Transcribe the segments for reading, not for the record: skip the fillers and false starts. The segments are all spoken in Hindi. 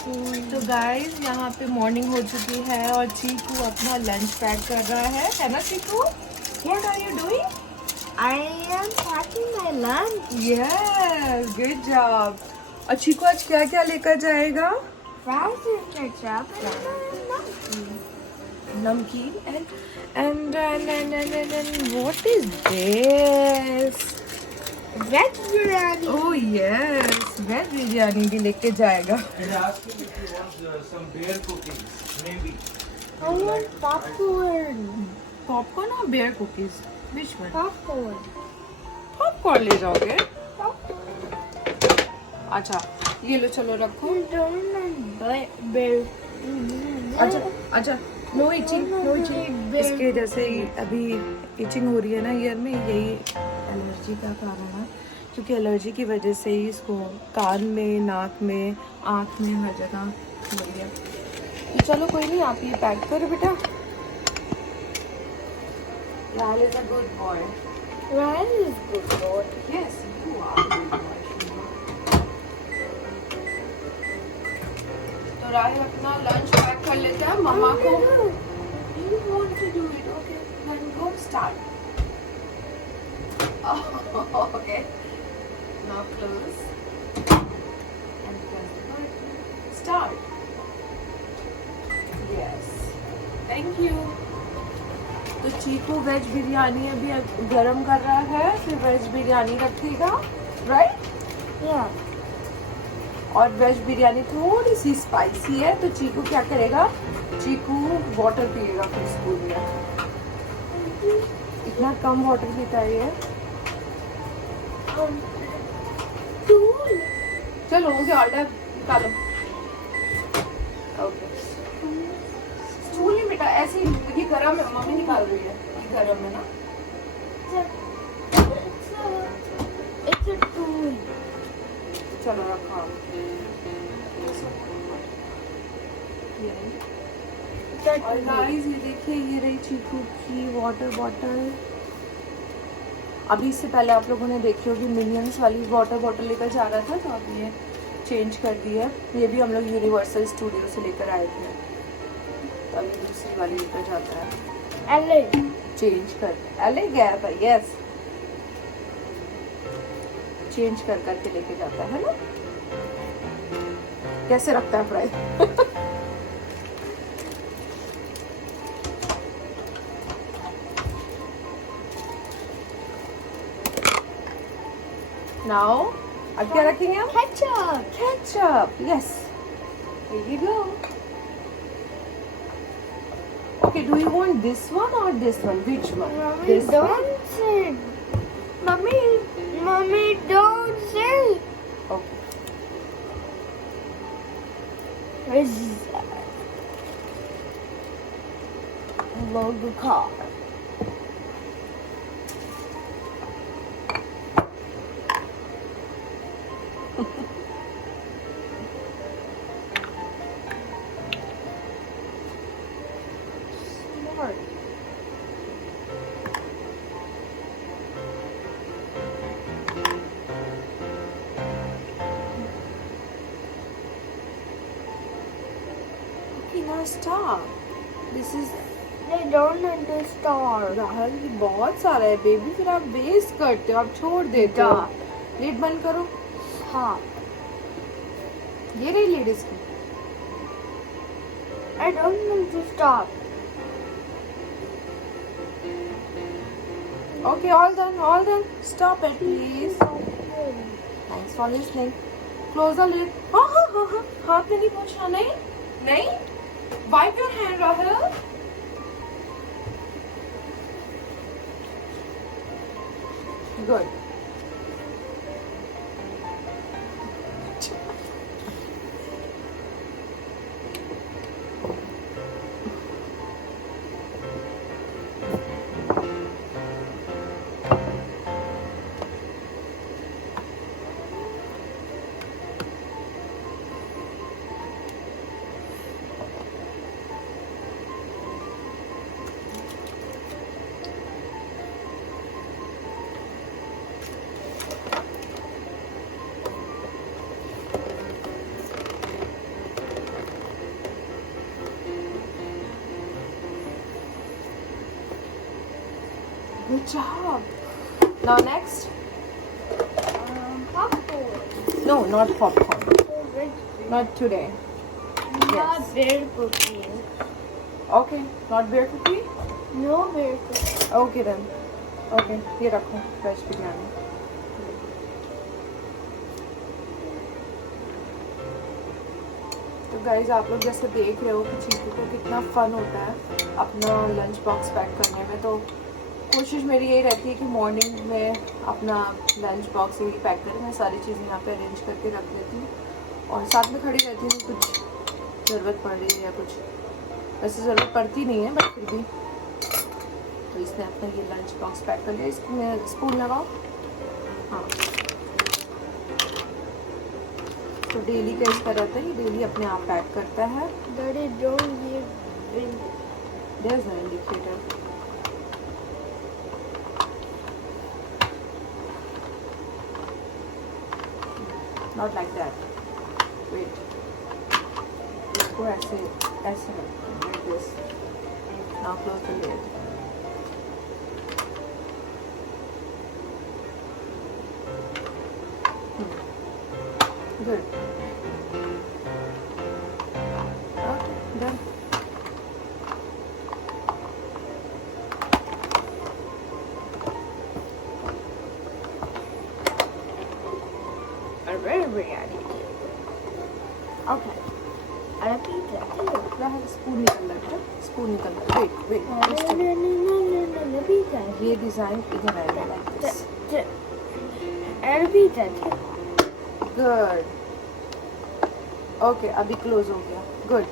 तो गाइस यहाँ पे मॉर्निंग हो चुकी है और चीकू अपना लंच पैक कर रहा है ना चीकू? What are you doing? I am packing my lunch. Yes, good job. और चीकू आज क्या क्या लेकर जाएगा? Fries and ketchup and Namkeen and what is this? veg biryani. Oh yes, veg biryani भी लेके जाएगा. And ask him if he wants some bear cookies, maybe. I want popcorn. Popcorn or bear cookies? Which one? Popcorn. Popcorn ले जाओगे? Popcorn. अच्छा, ये लो चलो रखो. अच्छा अच्छा, नो इचिंग नो इचिंग. इसके जैसे ही अभी इचिंग हो रही है ना ईयर में, यही एलर्जी का कारण है. क्योंकि एलर्जी की वजह से ही इसको कान में, नाक में, आँख में, हर जगह हो रही है. तो चलो कोई नहीं, आप ये पैक करो बेटा. Rahul is a good boy. Ryan is good boy. Yes, you are a good boy. तो राहुल अपना लंच पैक कर लेते हैं. मम्मा को you want to do it, okay? Then go start. Oh, okay. Now close and press the button. Start. Yes. Thank you. तो चीकू वेज बिरयानी अभी गरम कर रहा है, फिर वेज बिरयानी रखेगा, राइट? Yeah. और वेज बिरयानी थोड़ी सी स्पाइसी है, तो चीकू क्या करेगा? चीकू वाटर पिएगा फिर स्कूल में. इतना कम वाटर पीता है ये. Two. चलो मुझे ऑर्डर निकालो. ओके, स्टूल ही बेटा, ऐसे ही. ये गरम है, मम्मी निकाल रही है. ये गरम है ना. It's a tool. चलो रखा. और गाइस ये देखिए, ये रही चीकू की वाटर बॉटल. अभी इससे पहले आप लोगों ने देखी होगी मिनियंस वाली वाटर बॉटल लेकर जा रहा था, तो अब ये चेंज कर दी है. ये भी हम लोग यूनिवर्सल स्टूडियो से लेकर आए थे, तो अभी दूसरी वाली लेकर जाता है. LA. चेंज कर एले गया था. यस, चेंज कर करके लेके जाता है ना. कैसे रखता है फ्राई? नाउ अब क्या रखेंगे हम? Ketchup. Ketchup. Yes. Here you go. Okay, do you want this one or this one? Which one? Mommy, This one? don't sing. Mommy, don't sing. Okay. Load the car. Smart. Okay, now stop. This is They don't understand. Rahul, ये बहुत सारा है बेबी, फिर आप वेस्ट करते हो, आप छोड़ देते हो. लिड बंद करो. Stop. ये रही लेडीज की. I don't want to stop. Okay, all done. Stop it, please. Thanks for listening. Close the lid. हाँ, हाथ में नहीं पहुँचना. नहीं. Wipe your hand, Rahul. Good. Good job. Now next. Popcorn. No, not popcorn. Red. Not today. Not bear cookies. Okay, not bear cookie. No bear cookies. Okay then. Okay, ये रखो वेज बिरयानी. तो गाइज आप लोग जैसे देख रहे हो कि चीकू को कितना फन होता है अपना लंच बॉक्स पैक करने में. तो कोशिश मेरी यही रहती है कि मॉर्निंग में अपना लंच बॉक्स यही पैक करें. मैं सारी चीज़ें यहाँ पे अरेंज करके रख लेती हूँ और साथ में खड़ी रहती हूँ. कुछ ज़रूरत पड़ रही है या कुछ, वैसे ज़रूरत पड़ती नहीं है बट फिर भी. तो इसने अपना ये लंच बॉक्स पैक कर लिया. इसमें स्पून लगाओ. हाँ, तो डेली का इसका रहता है, ये डेली अपने आप पैक करता है. Daddy, don't give in. There is no indicator. Not like that. Wait, इसको ऐसे ऐसे like this. Now close the lid. Good. Okay, done. Biryani. Okay. I repeat that too. रहा स्पून निकल रहा है. स्पून निकल रहा है. Wait wait. Repeat that. ये डिजाइन इधर आएगा like this. I repeat that too. Good. Okay, अभी क्लोज हो गया. गुड.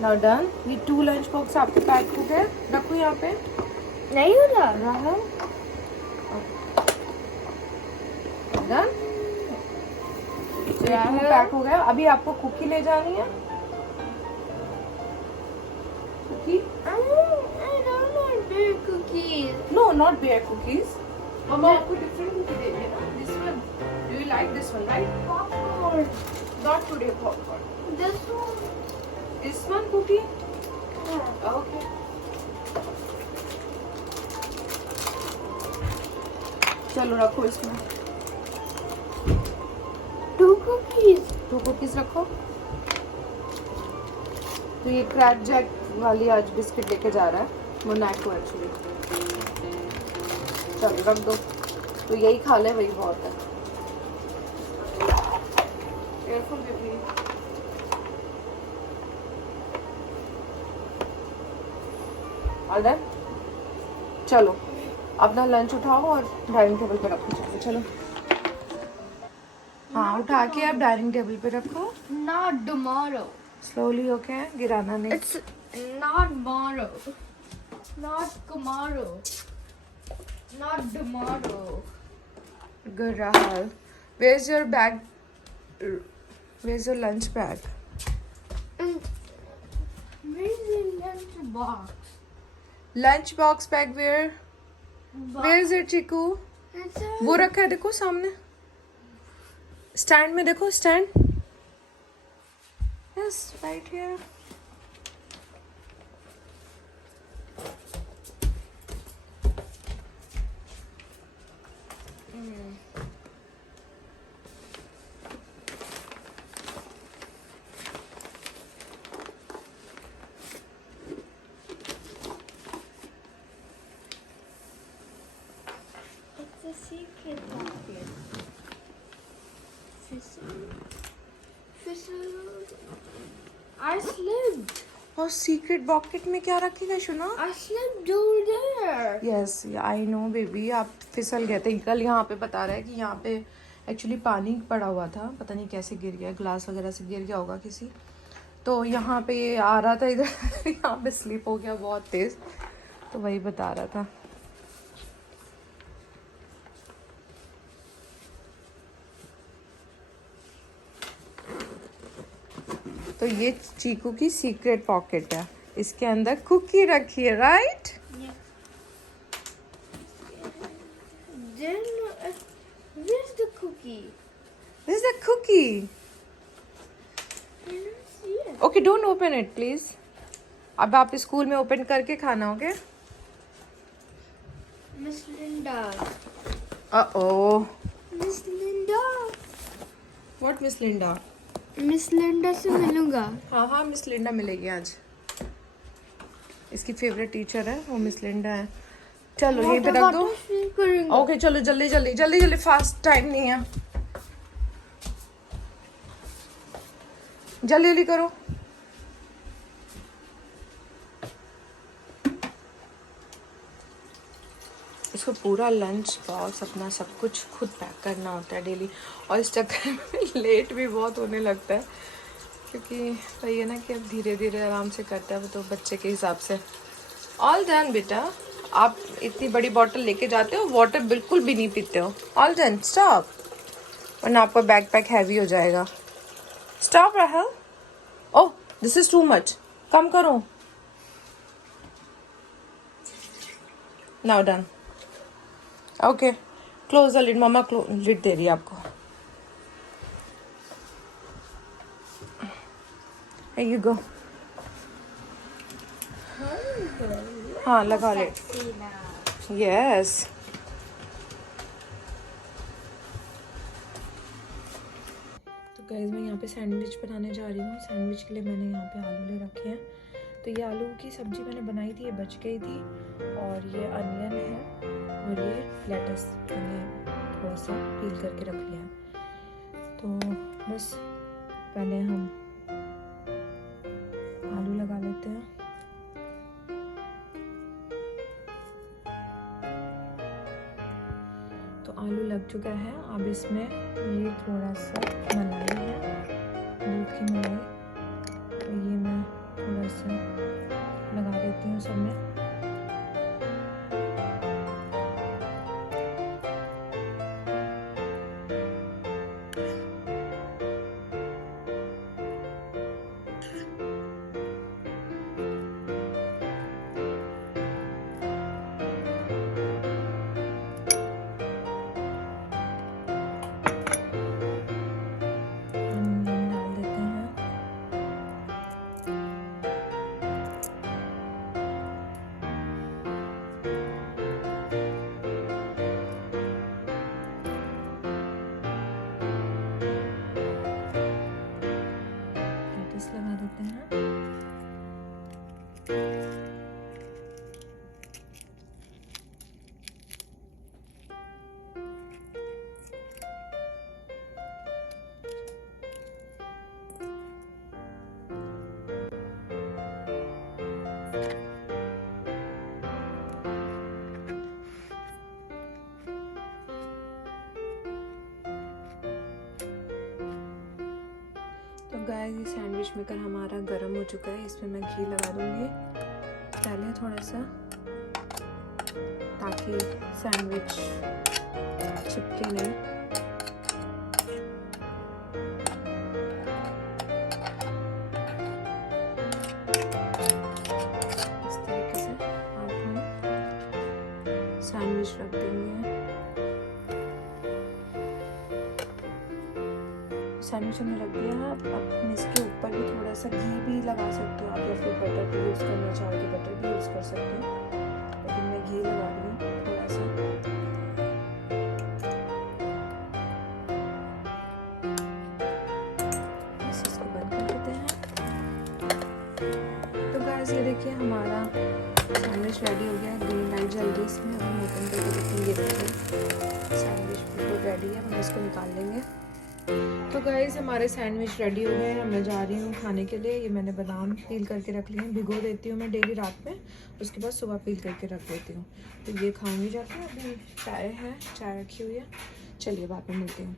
Now done. ये 2 लंच बॉक्स आपके पैक हो गए. रखो यहाँ पे. नहीं होता. रहा. डन. पैक हो गया. अभी आपको कुकी ले जानी है. Cookie. I don't want bear cookies. No, not bear cookies. मम्मा आपको डिफरेंट कुकी देनी है ना. This one. Do you like this one, right? Popcorn. Not today popcorn. This one. This one cookie. Yeah. Okay. चलो रखो इसमें. 2 cookies. 2 कुकीज रखो. तो ये क्रैक जैक वाली आज बिस्किट लेके जा रहा है मोनाको एक्चुअली. चलो रख दो. तो यही खा ले, वही बहुत है. Careful baby. ऑर्डर. चलो अपना लंच उठाओ और डाइनिंग टेबल पे रखो. चलो चलो. हाँ, उठा के आप डाइनिंग टेबल पे रखो. Not tomorrow. स्लोली. ओके, गिराना नहीं. It's not tomorrow. Not tomorrow. Not tomorrow. Good, Rahul. Where's your bag? Where's your lunch bag? Where's the lunch box? Lunch box bag where? Where is it, Chiku? It's a वो रखा है, देखो सामने. स्टैंड में देखो. Stand. Yes, right here. It's a secret pocket. I slipped. और सीक्रेट पॉकेट में क्या रखेगा शुना? I slipped over there. Yes, I know baby. आप फिसल गए थे. कल यहाँ पे बता रहा है कि यहाँ पे एक्चुअली पानी पड़ा हुआ था. पता नहीं कैसे गिर गया. ग्लास वगैरह से गिर गया होगा किसी. तो यहाँ पे ये आ रहा था इधर. यहाँ पे स्लिप हो गया बहुत तेज. तो वही बता रहा था. तो ये चीकू की सीक्रेट पॉकेट है. इसके अंदर कुकी रखी है, right? Then, where's the cookie? This is a cookie. I don't see it. Okay, don't open it, please. अब आप स्कूल में ओपन करके खाना, okay? Miss Linda. Uh-oh. Miss Linda. What Miss Linda? Miss Linda से मिलूंगा. हाँ मिस लिंडा मिलेगी आज. इसकी फेवरेट टीचर है वो मिस लिंडा है. चलो यहीं पे रख दो. ओके चलो जल्दी फास्ट टाइम नहीं है. जल्दी करो. इसको पूरा लंच बॉक्स अपना सब कुछ खुद पैक करना होता है डेली. और इस चक्कर में लेट भी बहुत होने लगता है क्योंकि वही है ना कि अब धीरे धीरे आराम से करता है वो तो बच्चे के हिसाब से. ऑल डन बेटा. आप इतनी बड़ी बॉटल लेके जाते हो, वाटर बिल्कुल भी नहीं पीते हो. All done. स्टॉप, वरना आपका बैग पैक हैवी हो जाएगा. Stop Rahul. Oh this is too much. कम करो. Now done. Okay close the lid. मम्मा लिड दे रही है आपको. Here you go. हाँ लगा ले. यस. तो गाइस मैं यहाँ पे सैंडविच बनाने जा रही हूँ. सैंडविच के लिए मैंने यहाँ पे आलू ले रखे हैं. तो ये आलू की सब्जी मैंने बनाई थी, ये बच गई थी. और ये अनियन है और ये लेटस मैंने थोड़ा सा पील करके रख लिया है. तो बस पहले हम आलू लगा लेते हैं. तो आलू लग चुका है. अब इसमें ये थोड़ा सा मलाई है, दूध की मलाई. तो ये मैं थोड़ा सा लगा देती हूँ सब में. लगा देते हैं. तो गाइस ये सैंडविच मेकर हमारा गरम हो चुका है. इसमें मैं घी लगा दूंगी पहले थोड़ा सा, ताकि सैंडविच चिपके नहीं. इस तरीके से आप हम सैंडविच रख देंगे. सैंडविच हमने रख दिया है. अब हम इसके ऊपर भी थोड़ा सा घी भी लगा सकते हो आप, या फिर बटर भी यूज़ करना चाहो तो बटर भी यूज़ कर सकते हो. लेकिन मैं घी लगा रही हूँ थोड़ा सा. बस इसको बंद कर देते हैं. तो गाइस ये देखिए हमारा सैंडविच रेडी हो गया है. ग्रीन लाइट जल रही है इसमें. अब हम ओपन करके देखेंगे. सैंडविच बिल्कुल रेडी है. हम इसको निकाल लेंगे. तो गाइस हमारे सैंडविच रेडी हो गए हैं. मैं जा रही हूँ खाने के लिए. ये मैंने बादाम पील करके रख लिए हैं. भिगो देती हूँ मैं डेली रात में, उसके बाद सुबह पील करके रख देती हूँ. तो ये खाऊंगी जाके. अभी चाय रखी हुई है. चलिए बाद में मिलती हूँ.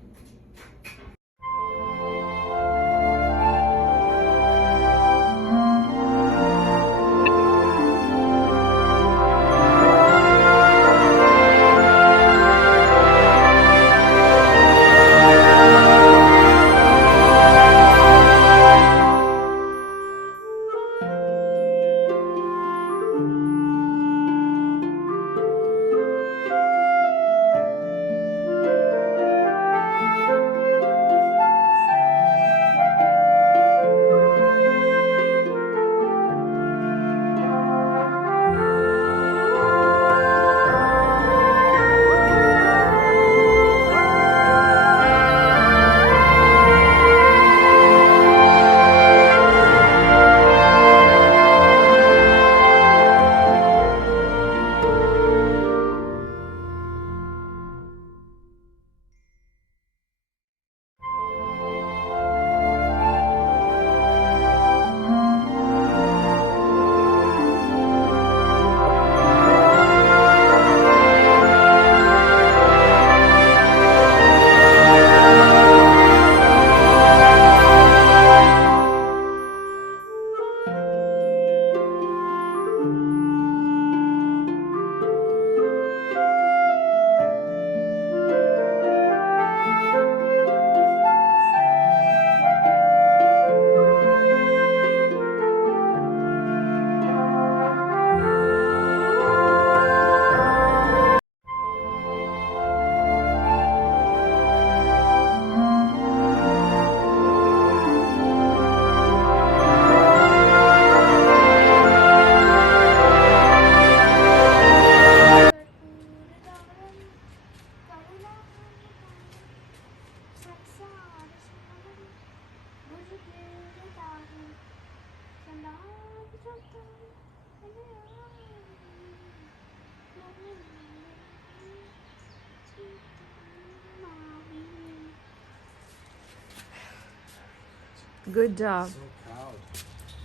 Good job, So proud.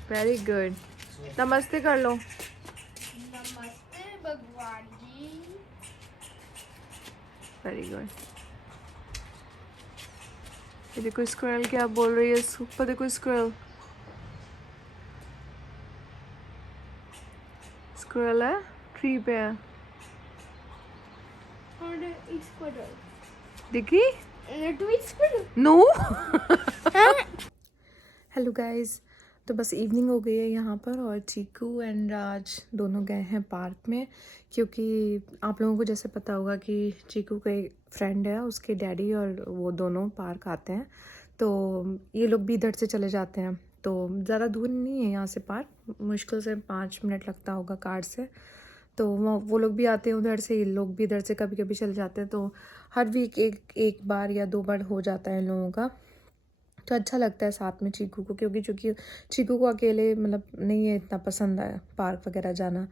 Very good. नमस्ते कर लो। नमस्ते भगवान जी। Very good. ये देखो स्क्विरल क्या बोल रही है, ऊपर देखो स्क्विरल, स्क्विरल है, ट्री पे है, और इसको दो। दिखी? टू इसको दो। नो। हेलो गाइस, तो बस इवनिंग हो गई है यहाँ पर और चीकू एंड राज दोनों गए हैं पार्क में, क्योंकि आप लोगों को जैसे पता होगा कि चीकू का एक फ्रेंड है, उसके डैडी और वो दोनों पार्क आते हैं, तो ये लोग भी इधर से चले जाते हैं। तो ज़्यादा दूर नहीं है यहाँ से पार्क, मुश्किल से 5 मिनट लगता होगा कार से। तो वो लोग भी आते हैं उधर से, ये लोग भी इधर से कभी कभी चले जाते हैं। तो हर वीक एक बार या 2 बार हो जाता है इन लोगों का। तो अच्छा लगता है साथ में चीकू को, क्योंकि चीकू को अकेले मतलब नहीं है इतना पसंद है पार्क वगैरह जाना,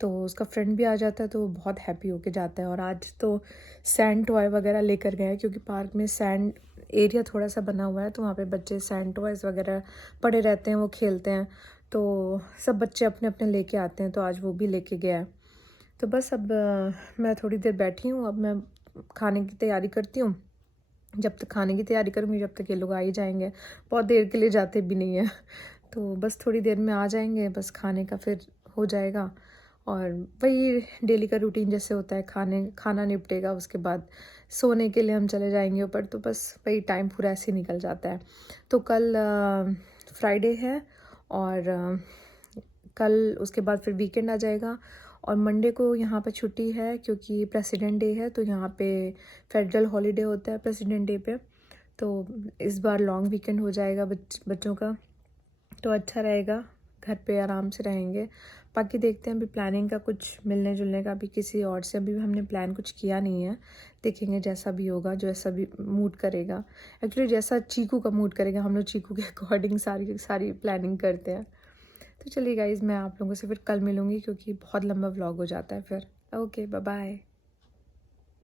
तो उसका फ्रेंड भी आ जाता है तो वो बहुत हैप्पी होके जाता है। और आज तो सैंड टॉय वगैरह लेकर गए, क्योंकि पार्क में सैंड एरिया थोड़ा सा बना हुआ है, तो वहाँ पे बच्चे सैंड टॉयज़ वगैरह पड़े रहते हैं, वो खेलते हैं। तो सब बच्चे अपने अपने लेके आते हैं, तो आज वो भी लेके गया है। तो बस अब मैं थोड़ी देर बैठी हूँ, अब मैं खाने की तैयारी करती हूँ। जब तक खाने की तैयारी करूँगी जब तक ये लोग आ ही जाएंगे, बहुत देर के लिए जाते भी नहीं है। तो बस थोड़ी देर में आ जाएंगे, बस खाने का फिर हो जाएगा। और वही डेली का रूटीन जैसे होता है, खाना निपटेगा, उसके बाद सोने के लिए हम चले जाएंगे ऊपर। तो बस वही टाइम पूरा ऐसे ही निकल जाता है। तो कल फ्राइडे है और कल उसके बाद फिर वीकेंड आ जाएगा, और मंडे को यहाँ पे छुट्टी है क्योंकि प्रेसिडेंट डे है, तो यहाँ पे फेडरल हॉलीडे होता है प्रेसिडेंट डे पे। तो इस बार लॉन्ग वीकेंड हो जाएगा बच्चों का, तो अच्छा रहेगा, घर पे आराम से रहेंगे। बाकी देखते हैं, अभी प्लानिंग का कुछ मिलने जुलने का अभी किसी और से अभी हमने प्लान कुछ किया नहीं है, देखेंगे जैसा भी होगा, जैसा भी मूड करेगा। एक्चुअली जैसा चीकू का मूड करेगा, हम लोग चीकू के अकॉर्डिंग सारी प्लानिंग करते हैं। तो चलिए गाइज़, मैं आप लोगों से फिर कल मिलूँगी, क्योंकि बहुत लंबा व्लॉग हो जाता है फिर। Okay, bye bye.